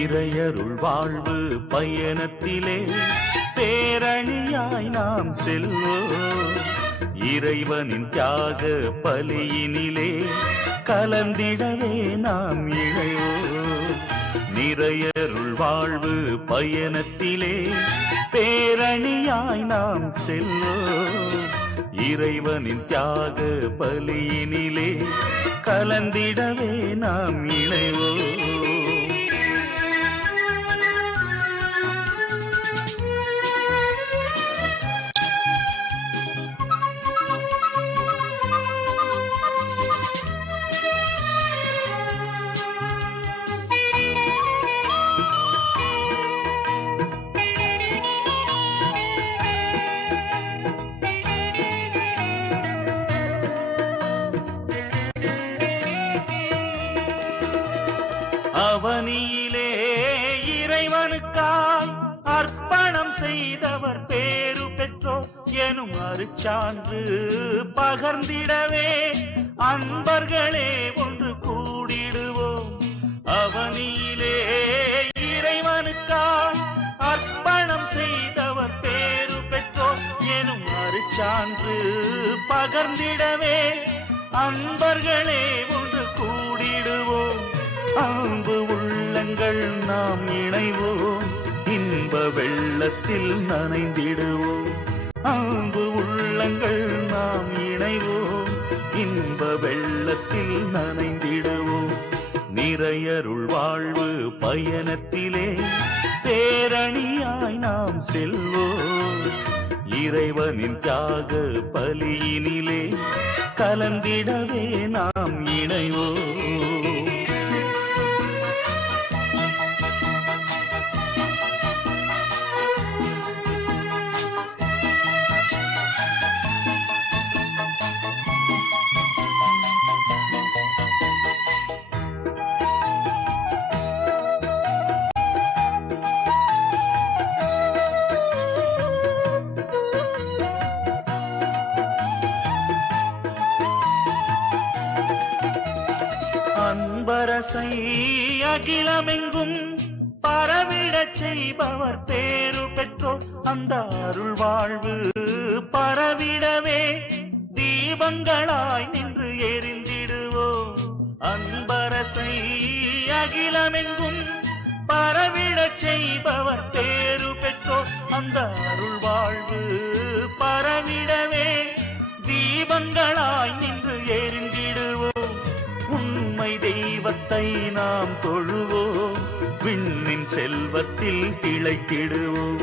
இறையருள் வாழ்வு பயணத்திலே பேரணியாய் நாம் செல்வோம். இறைவனின் தியாக பலியினிலே கலந்திடவே நாம் இணைவோம். நிறையருள் வாழ்வு பயணத்திலே பேரணியாய் நாம் செல்வோம். இறைவனின் தியாக பலியினிலே கலந்திடவே நாம் இணைவோம். அவனியிலே இறைவனுக்காய் அர்ப்பணம் செய்தவர் பேரு பெற்றோர் எனும் எனும் அருச்சான்று பகர்ந்திடவே அன்பர்களே ஒன்று கூடிடுவோம். அவனியிலே இறைவனுக்காய் அர்ப்பணம் செய்தவர் பேரு பெற்றோர் எனும் அருச்சான்று பகர்ந்திடவே அன்பர்களே ஒன்று கூடிடுவோம். அன்பு உள்ளங்கள் நாம் இணைவோம், இன்ப வெள்ளத்தில் நனைந்திடுவோம். அன்பு உள்ளங்கள் நாம் இணைவோம், இன்ப வெள்ளத்தில் நனைந்திடுவோம். நிறையருள் வாழ்வு பயணத்திலே பேரணியாய் நாம் செல்வோம். இறைவனின் தியாக பலியினிலே கலந்திடவே நாம் இணைவோம். அன்பரசை அகிலமெங்கும் பரவிடச் செய்பவர் பேரு பெற்றோர். அந்த அருள் வாழ்வு பரவிடவே தீபங்களாய் நின்று எரிந்திடுவோம். அன்பரசை அகிலமெங்கும் பரவிடச் செய்பவர் பேரு பெற்றோர். அந்த அருள் வாழ்வு பரவிடவே தீபங்களாய் நின்று எரிந்திடுவோம். உண்மை தெய்வத்தை நாம் தொழுவோம், விண்ணின் செல்வத்தில் திளைத்திடுவோம்.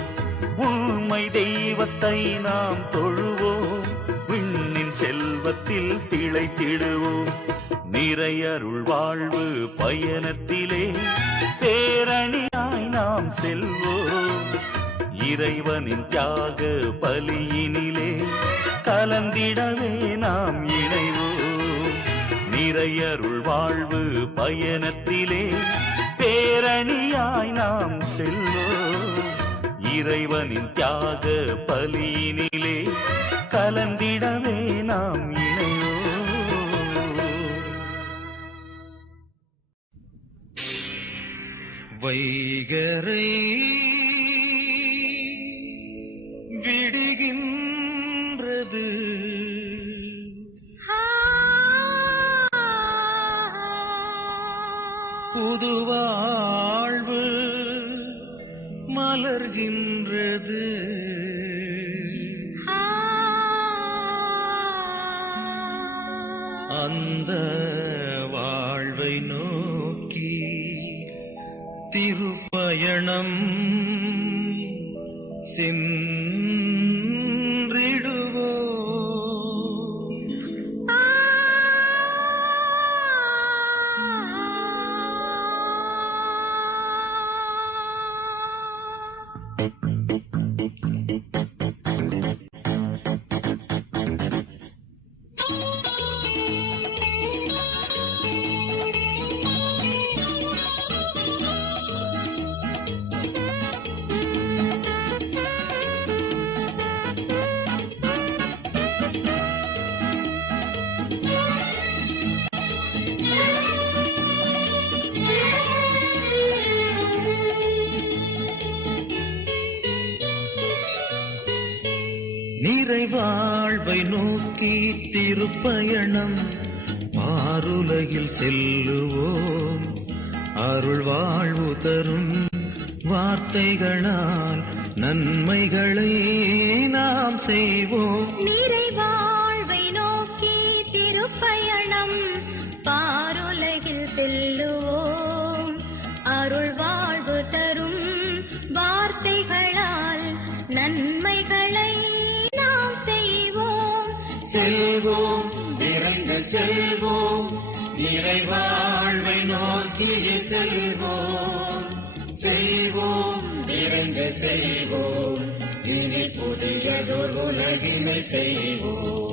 உண்மை தெய்வத்தை நாம் தொழுவோம், விண்ணின் செல்வத்தில் திளைத்திடுவோம். நிறையருள் வாழ்வு பயணத்திலே பேரணியாய் நாம் செல்வோம். இறைவனின் தியாக பலியினிலே கலந்திடவே நாம் இணைவோம். நிறையருள் வாழ்வு பயணத்திலே பேரணியாய் நாம் செல்வோம். இறைவனின் தியாக பலியினிலே கலந்திடவே நாம் இணைவோம். வைகரை விடுகின்றது, புது வாழ்வு மலர்கின்றது. அந்த வாழ்வை நோக்கி திருப்பயணம் சென்றிடுவோம். நிறைவாழ்வை நோக்கி திருப்பயணம் மாறுலகில் செல்லுவோம். அருள் வாழ்வு தரும் வார்த்தைகளால் நன்மைகளை நாம் செய்வோம். நிறைவாழ்வை நோக்கி திருப்பயணம் பாருலகில் செல்லுவோம். அருள் வாழ்வு தரும் வார்த்தைகளால் நன்மைகளை நாம் செய்வோம். செல்வோம், விரைந்து செல்வோம், நிறைவாழ்வை நோக்கிய செல்வோம். செய்வோம், விரைந்து செய்வோம், இனி புதியதோர் உலகினை செய்வோம்.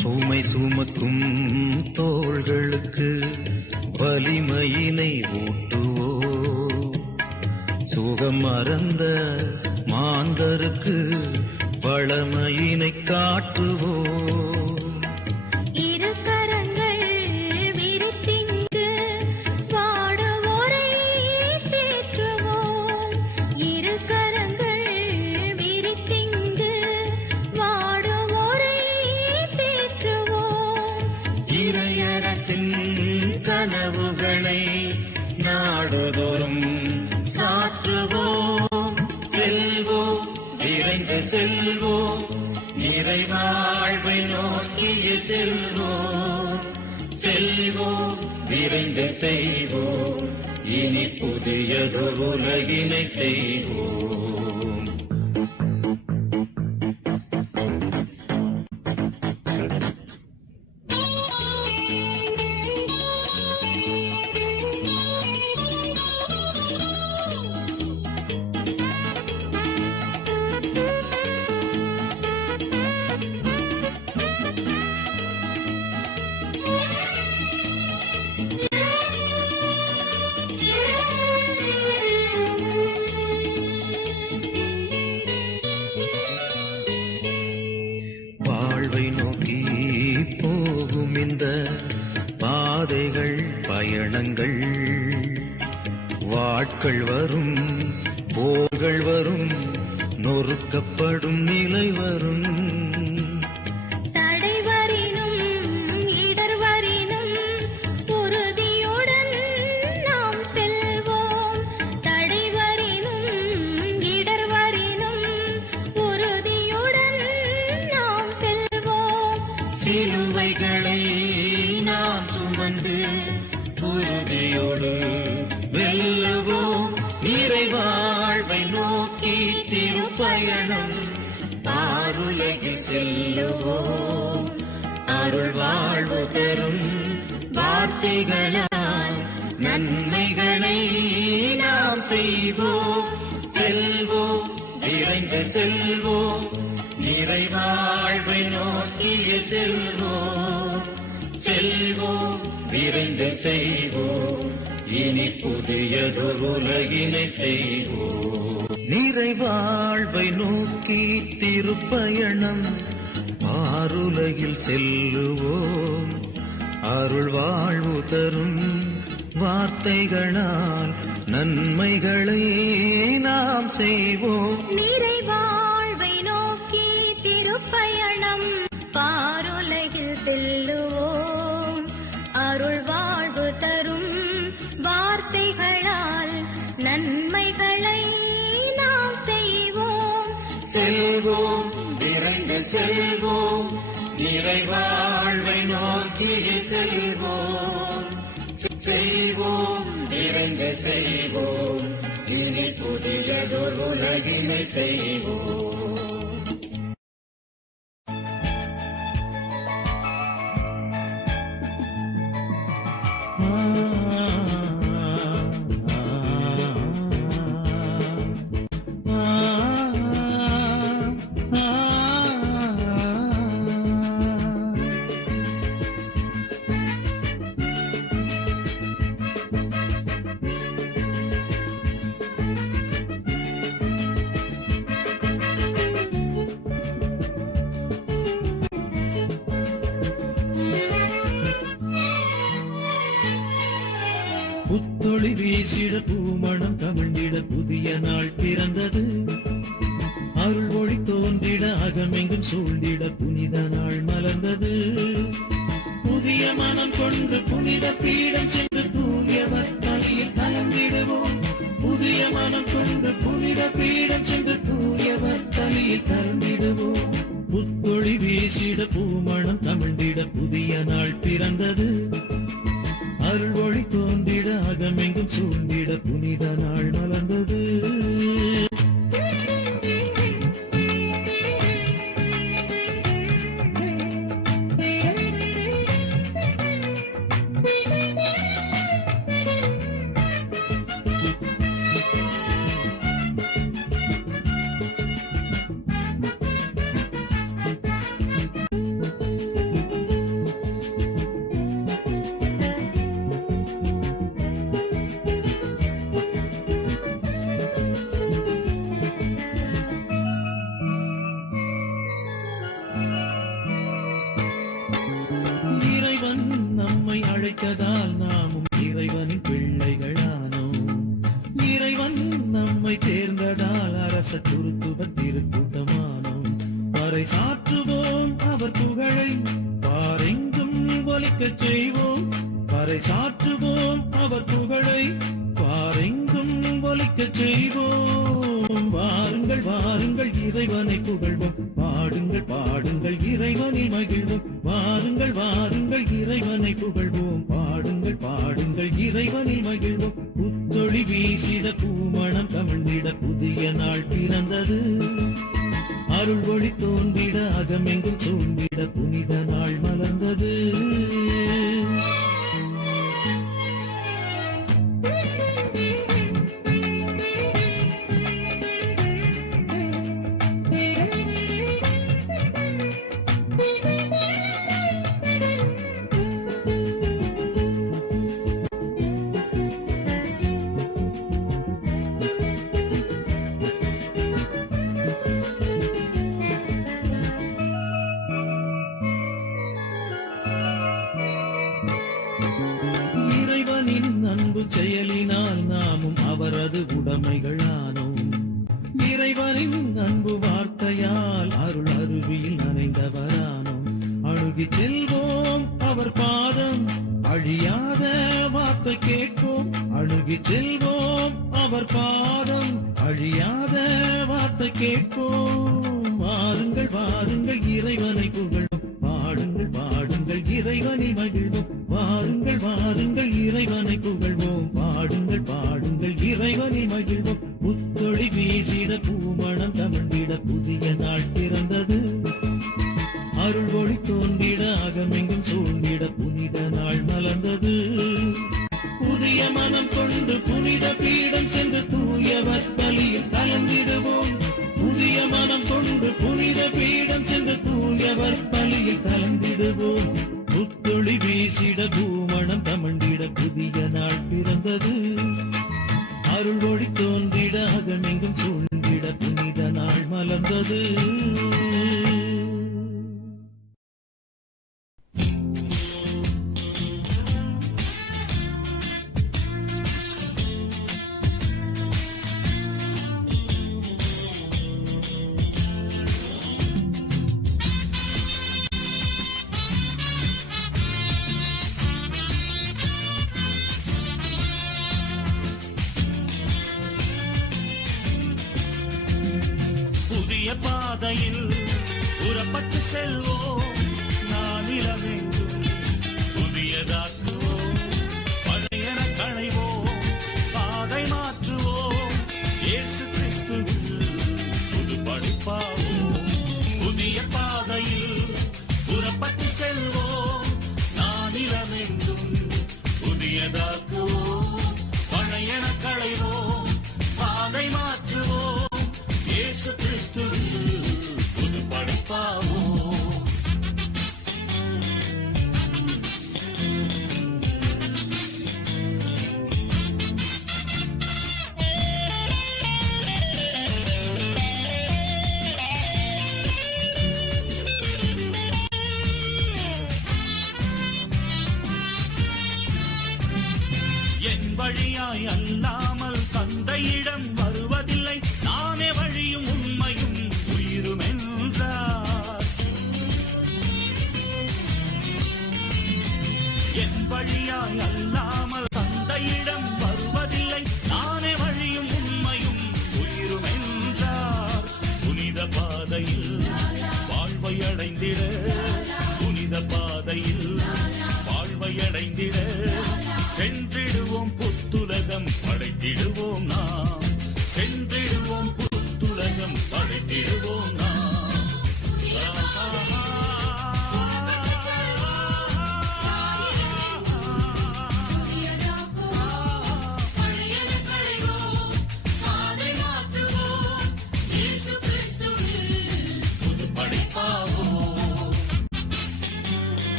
சுமை சுமக்கும் தோள்களுக்கு வலிமையினை ஊட்டுவோம். சுகம் மறந்த மாந்தருக்கு வளமையினை காட்டுவோம். இரு கரங்கள் விரித்திங்கு வாடுவோரை தேற்றுவோம். இரு கரங்கள் விரித்திங்கு வாடுவோரை தேற்றுவோம். இறையரசின் கனவுகளை நாடுதோறும் சாற்றுவோம். செல்வோம், விரைந்து செல்வோம், நிறைவாழ்வை நோக்கிய செல்வோம். செல்வோம், விரைந்து செய்வோம், இனி புதியதொரு உலகினை செய்வோம். வாழ்வை நோக்கி போகும் இந்த பாதைகள் பயணங்கள். வாட்கள் வரும், போர்கள் வரும், நொறுக்கப்படும் நிலை வரும். தடை வரினும் இடர் வரினும் உறுதியுடன் நாம் செல்வோம். தடை வரினும் இடர் வரினும் உறுதியுடன் நாம் செல்வோம். சிலுவைகளை நாம் சுமந்து உறுதியோடு வெல்லுவோம். நிறைவாழ்வை நோக்கி திருப்பயணம் ஆருலகில் செல்லுவோம். அருள் வாழ்வு பெறும் வார்த்தைகளால் நன்மைகளை நாம் செய்வோம். செல்வோம், விரைந்து செல்வோம், நிறைவாழ்வை நோக்கிய செல்வோம். செல்வோம், விரைந்து செய்வோம், இனி புதியதொரு உலகினை செய்வோம். நிறைவாழ்வை நோக்கி திருப்பயணம் ஆருலகில் செல்லுவோம். அருள் வாழ்வு தரும் வார்த்தைகளால் நன்மைகளை நாம் செய்வோம். நிறைவாழ்வை நோக்கி திருப்பயணம் பாருலகில் செல்லுவோம். அருள் வாழ்வு தரும் வார்த்தைகளால் நன்மைகளை நாம் செய்வோம். செல்வோம், விரைந்து செல்வோம், நிறைவாழ்வை நோக்கி செல்வோம். செய்வோம், விரைந்து செய்வோம், இனி புதியதொரு உலகினை செய்வோம். புத்தொளி வீசிட பூமணம் கமழ்ந்திட புதிய நாள் பிறந்தது. அருள் ஒளி தோன்றிட அகமெங்கும் சூழ்ந்திட புனித நாள் மலர்ந்தது. புதிய மனம் கொண்டு புனித பீடம் சென்று தூயவர் தலையில் கலந்திடுவோம். புதிய மனம் கொண்டு புனித பீடம் சென்று தூயவர் தலையில் கலந்திடுவோம். புத்தொளி வீசிட பூமணம் கமழ்ந்திட புதிய நாள் பிறந்தது. அருள் ஒளி தோன்றிட அகமெங்கும் சூழ்ந்திட புனித நாள் மலர்ந்தது. அழைத்ததால் நாமும் இறைவனின் பிள்ளைகளானோம். இறைவன் நம்மை தேர்ந்ததால் அரச குருத்துவ திருக்கூட்டமானோம். பறை சாற்றுவோம் அவர் புகழை, பாரெங்கும் ஒலிக்கச் செய்வோம். பறை சாற்றுவோம் அவர் புகழை, பாரெங்கும் ஒலிக்கச் செய்வோம். வாருங்கள் வாருங்கள் இறைவனை புகழ்வோம், பாடுங்கள் பாடுங்கள் இறைவனில் மகிழ்வோம். வாருங்கள் வாருங்கள் இறைவனை புகழ்வோம், பாடுங்கள் பாடுங்கள் இறைவனில் மகிழ்வோம். புத்தொளி வீசிட பூமணம் கமழ்ந்திட புதிய நாள் பிறந்தது. அருள் ஒளி தோன்றிட அகமெங்கும் சூழ்ந்திட புனித நாள் மலர்ந்தது. இறைவனின் அன்பு செயலினால் நாமும் அவரது உடைமைகளானோம். இறைவனின் அன்பு வார்த்தையால் அருள் அருவியில் நனைந்தவரானோம். அணுகிச் செல்வோம் அவர் பாதம், அழியாத வார்த்தை கேட்போம். அணுகிச் செல்வோம் அவர் பாதம், அழியாத வார்த்தை கேட்போம். வாருங்கள் வாருங்கள் இறைவனை புகழ்வோம், பாடுங்கள் பாடுங்கள் இறைவனை மகிழ்வோம். வாருங்கள் வாருங்கள் இறைவனை புகழ்வோம், பாடுங்கள் பாடுங்கள் இறைவனை மகிழ்வோம். புத்தொளி வீசிட பூமணம் கமழ்ந்திட புதிய நாள் பிறந்தது. அருள் ஒளி தோன்றிட அகமெங்கும் சூழ்ந்திட புனித நாள் மலர்ந்தது. புதிய மனம் கொண்டு புனித பீடம் சென்று தூயவர் பலியில் கலந்திடுவோம். புதிய மனம் கொண்டு புனித பீடம் சென்று தூயவர் பலியில் கலந்திடுவோம். புத்தொளி வீசிட பூமணம் கமழ்ந்திட புதிய நாள் பிறந்தது. அருள் ஒளி தோன்றிட அகமெங்கும் சூழ்ந்திட புனித நாள் மலர்ந்தது. புதிய பாதையில் புறப்பட்டு செல்வோம். நானிலமெங்கும் புதியதாக்குவோம். பழையன களைவோம், பாதை மாற்றுவோம். இயேசு கிறிஸ்துவில் புது படைப்பாவோம். புதிய பாதையில் புறப்பட்டு செல்வோம். நானிலமெங்கும் புதியதாக்குவோம். பழையன களைவோம், பாதை மாற்றுவோம். இயேசு கிறிஸ்துவில் புது படைப்பாவோம். என் வழியாய் அல்லாமல் தந்தையிடம் வருவதில்லை. நானே வழியும் உண்மையும் உயிரும் என்றார். என் வழியாய் அல்லாமல் தந்தையிடம் வருவதில்லை. நானே வழியும் உண்மையும் உயிரும் என்றார். புனித பாதையில் வாழ்வை அடைந்திட, புனித பாதையில் வாழ்வை அடைந்திட சென்றிடுவோம். புத்துலகம் படைத்திடுவோம் நாம். சென்றிடுவோம், புத்துலகம் படைத்திடுவோம் நாம்.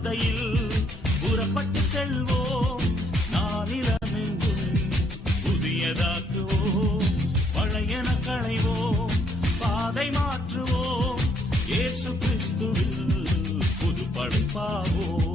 பாதையில் புறப்பட்டு செல்வோம். நானிலமெங்கும் புதியதாக்குவோம், பழையன களைவோம், பாதை மாற்றுவோம். இயேசு கிறிஸ்துவில் புது படைப்பாவோம்.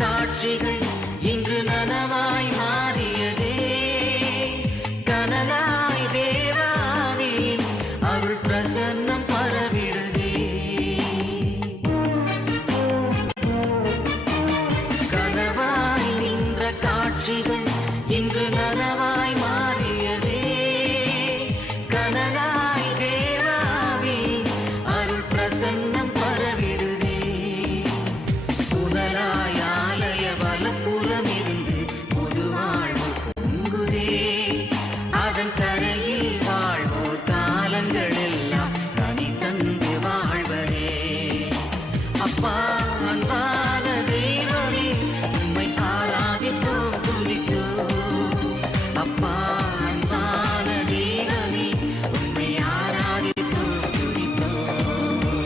காட்சிகள் இன்று நனவாய் மாறியதே. கனலாய் தேவாவின் அருள் பிரசன்னம் பரவிடுதே. கனவாய் நின்ற காட்சிகள் இன்று நனவாய் மாறியதே. கனலாய் தேவாவின் அருள் பிரசன்னம் பரவிடுதே. புனலாய் ஆலய வலப்புறமிருந்து புது வாழ்வு பொங்குதே. அதன் கரையில் வாழ்வோர் காலங்கள் எல்லாம் கனி தந்து வாழ்வரே. அப்பா அன்பான தெய்வமே, உம்மை ஆராதித்தோம் துதித்தோம். அப்பா அன்பான தெய்வமே, உம்மை ஆராதித்தோம் துதித்தோம்.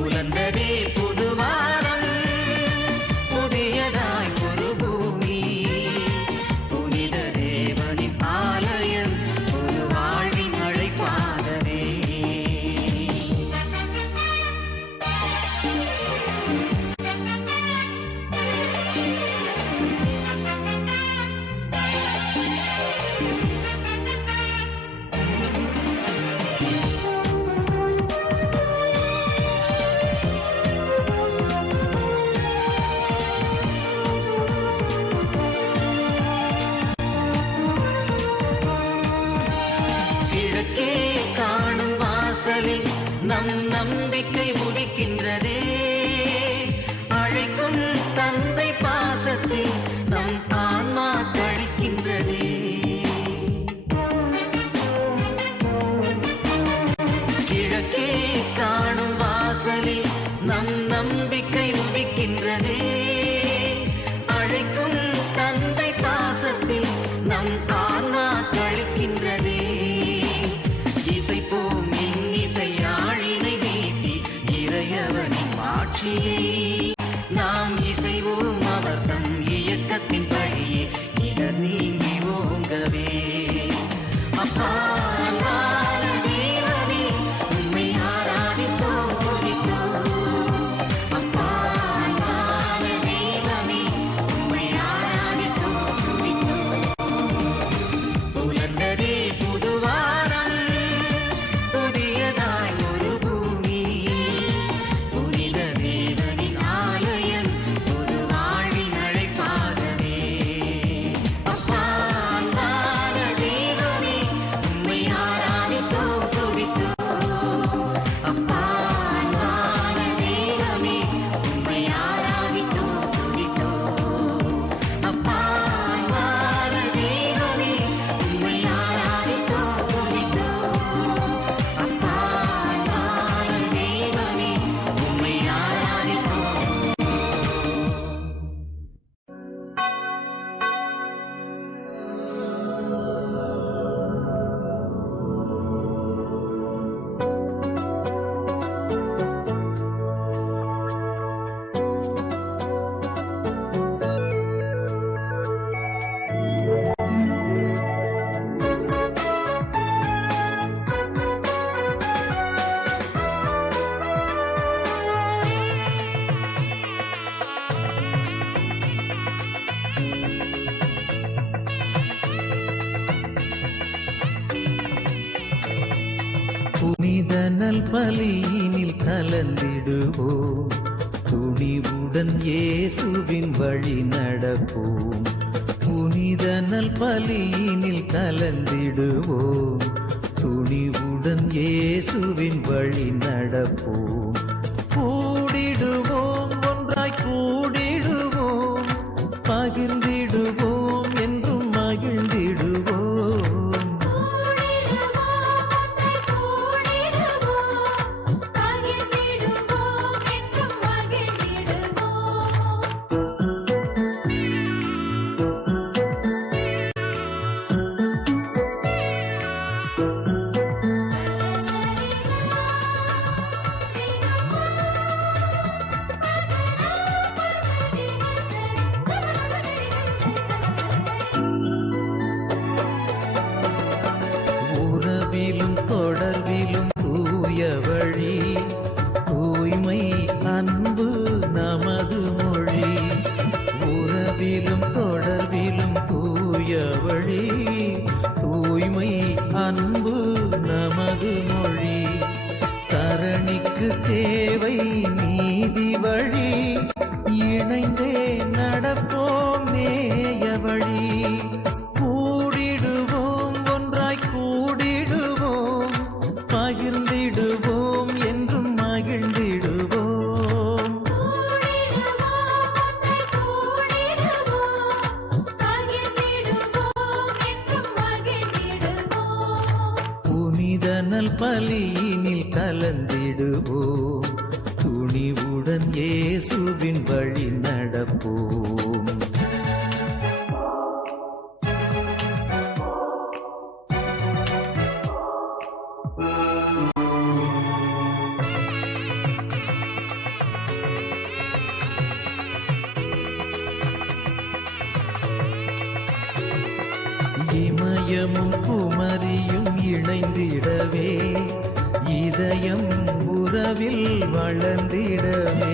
உலர்ந்ததே புது வானம், புதியதாய் ஒரு பூமி. புனித தேவனின் ஆலயம், ஒரு வாழ்வின் அழைப்பாகவே. கிழக்கே காணும் வாசலில் நம் நம்பிக்கை உதிக்கின்றதே. அழைக்கும் தந்தை பாசத்தில் நம் ஆன்மா கழிக்கின்றதே. கிழக்கே காணும் வாசலில் நம் நம்பிக்கை உதிக்கின்றதே. அழைக்கும் தந்தை பாசத்தில் நம் ஆன்மா கழிக்கின்றதே. இசைப்போம் இன்னிசையாழினை வீட்டி இறையவனின் மாட்சியை நாம் இசைவோம். அவர் தம் இயக்கத்தின் வழியே இடர் நீங்கி ஓங்கவே. அப்பா அன்பான தேவனே, உம்மை ஆராதித்தோம் துதித்தோம். அப்பா அன்பான தேவனே, உம்மை ஆராதித்தோம் துதித்தோம். உலர்ந்ததே புது வானம், புதியதாய் ஒரு பூமி. புனித தேவனின் ஆலயம், ஒரு வாழ்வின் அழைப்பாகவே. அப்பா அன்பான தேவனே, உம்மை ஆராதித்தோம் துதித்தோம். அப்பா அன்பான தேவனே, உம்மை ஆராதித்தோம் துதித்தோம். அப்பா அன்பான தேவனே, உம்மை ஆராதித்தோம் துதித்தோம். அப்பா அன்பான தேவனே, உம்மை ஆராதித்தோம். புனித நல்பலியினில் கலந்திடுவோம். துணிவுடன் இயேசுவின் வழி நடப்போம். புனித நல்பலியினில் கலந்திடுவோம். துணிவுடன் இயேசுவின் வழி நடப்போம். கூடிடுவோம், ஒன்றாய் கூடிடுவோம். பகிர்ந்திடுவோம், என்றும் மகிழ்ந்திடுவோம். Thank you. நடப்போம் நேய வழி. கூடிடுவோம் ஒன்றாய் கூடிடுவோம், பகிர்ந்திடுவோம் என்றும் மகிழ்ந்திடுவோம். புனிதனல் பலியினில் கலந்திடுவோம், துணிவுடன் இயேசுவின் வழி நடப்போம். இமயமும் குமரியும் இணைந்திடவே, இதயம் உறவில் வளர்ந்திடவே.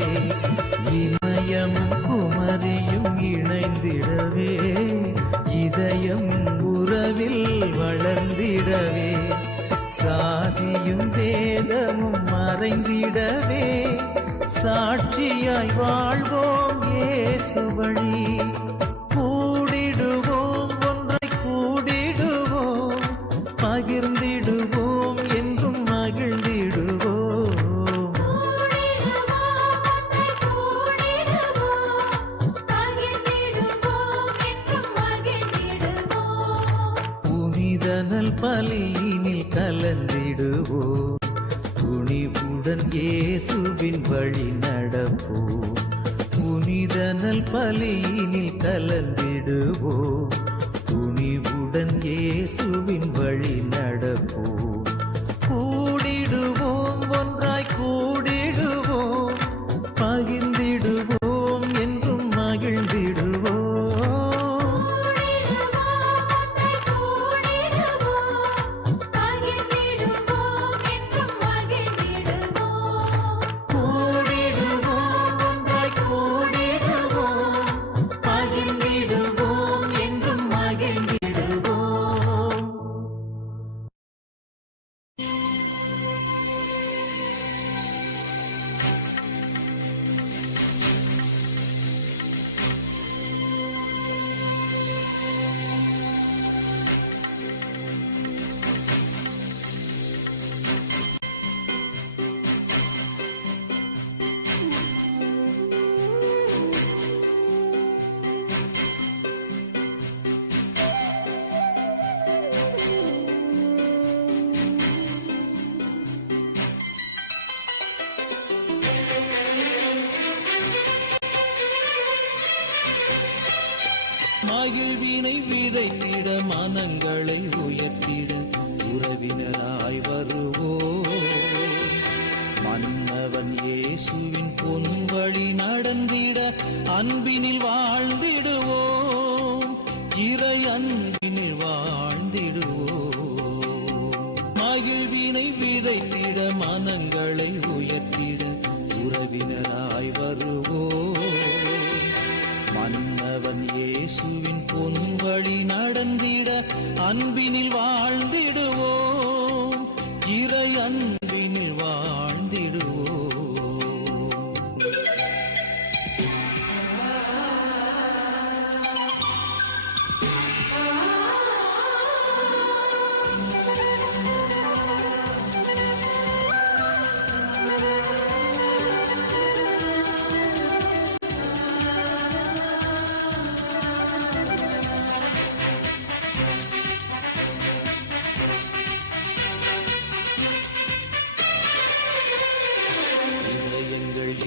இமயமும் குமரியும் இணைந்திடவே, இதயம் உறவில் வளர்ந்திடவே. சாதியும் வேதமும் மறைந்திடவே, சாட்சியாய் வாழ்வோம் இயேசு வழி. கூடிடுவோம் ஒன்றாய் கூடிடுவோம், பகிர்ந்திடுவோம் என்றும் மகிழ்ந்திடுவோம். புனிதனல் பலியினில் கலந்திடுவோம், துணிவுடன் இயேசுவின் வழி நடப்போம். புனிதனல் பலியினில் கலந்திடுவோம், துணிவுடன் இயேசுவின் வழி நடப்போம். கூடிடுவோம் ஒன்றாய் கூடிடுவோம், பகிர்ந்திடுவோம் என்றும் மகிழ்ந்திடுவோம். மகிழ்வினை விதைத்திட, மனங்களை உயர்த்திட, உறவினராய் வருவோம். மன்னவன் இயேசுவின் பொன் வழி நடந்திட, அன்பினில் வாழ்ந்திடுவோம், இறை அன்பினில் வாழ்ந்திடுவோம். மகிழ்வினை விதைத்திட, மனங்களை உயர்த்திட, உறவினராய் வருவோம். மன்னவன் இயேசுவின் பொன் வழி நடந்திட, அன்பினில் வாழ்ந்திடுவோம், இறை அன்பினில் வாழ்ந்திடுவோம்.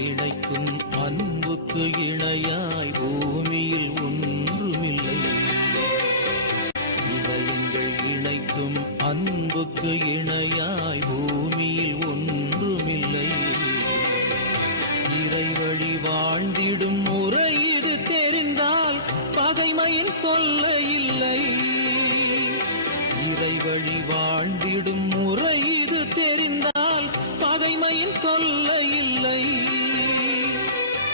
இணைக்கும் அன்புக்கு இணையாய் பூமியில் ஒன்றுமில்லை. இதயங்கள் இணைக்கும் அன்புக்கு இணையாய் பூமியில் ஒன்றுமில்லை. இறை வழி வாழ்ந்திடும் முறையீடு தெரிந்தால் பகைமையின் தொல்லை இல்லை. இறை வழி வாழ்ந்திடும் முறையீடு தெரிந்தால் பகைமையின் தொல்லை இல்லை.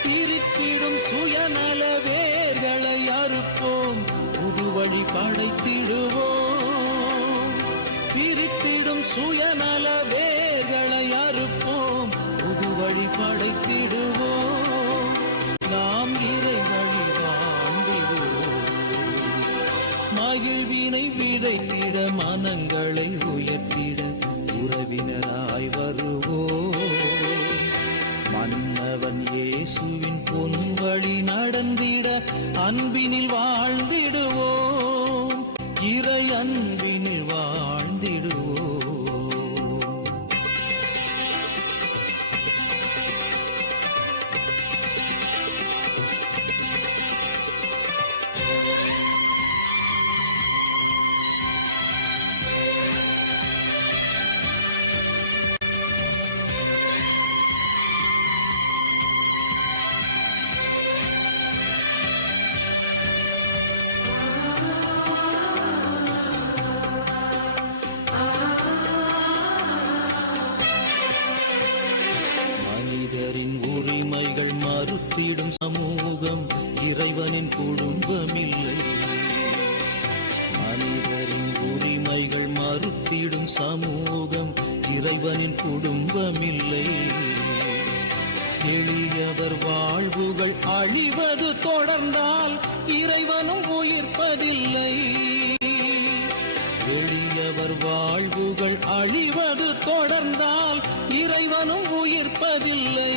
பிரித்திடும் சுயநல வேர்களை அறுப்போம், புது வழி படைத்திடுவோம். பிரித்திடும் சுயநல வேர்களை அறுப்போம், புது வழி படைத்திடுவோம். நாம் இறை வழி விதைத்திட மனங்களை உயர்த்திட உறவினராய் வருவோம். மன்னவன் இயேசுவின் பொன்வழி நடந்திட அன்பினில் வாழ்ந்திடுவோம். இறை அன்பினில் வாழ்ந்திடுவோம். மனிதரின் உரிமைகள் மறுத்திடும் சமூகம் இறைவனின் குடும்பமில்லை. மனிதரின் உரிமைகள் மறுத்திடும் சமூகம் இறைவனின் குடும்பமில்லை. எளியவர் வாழ்வுகள் அழிவது தொடர்ந்தால் இறைவனும் உயிர்ப்பதில்லை. எளியவர் வாழ்வுகள் அழிவது தொடர்ந்தால் இறைவனும் உயிர்ப்பதில்லை.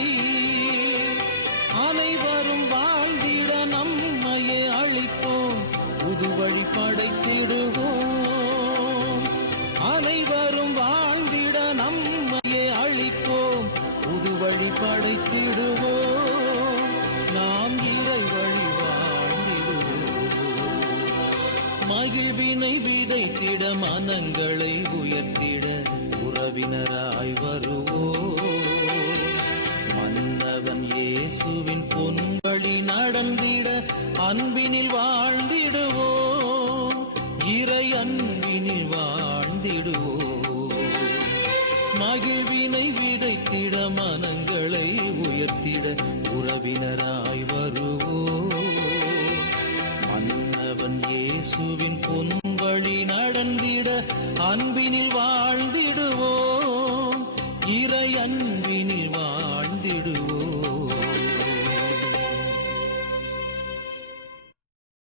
அனைவரும் வாழ்ந்திட நம்மையே அழிப்போம், புது வழி படைத்திடுவோம். அனைவரும் வாழ்ந்திட நம்மையே அழிப்போம், புது வழி படைத்திடுவோம். நாம் இறை வழி வாழ்ந்திடுவோம். மகிழ்வினை விதைத்திட மனங்களை உயர்த்திட உறவினராய் வருவோம். மன்னவன் இயேசுவின் பொன்வழி நடந்திட அன்பினில் வாழ்ந்திடுவோம். இறை அன்பினில் வாழ்ந்திடுவோம். மகிழ்வினை விதைத்திட மனங்களை உயர்த்திட உறவினராய் வருவோம். மன்னவன் இயேசுவின் பொன்வழி நடந்திட அன்பினில் வாழ்ந்திடுவோம். இறை அன்பினில் வாழ்ந்திடுவோம்.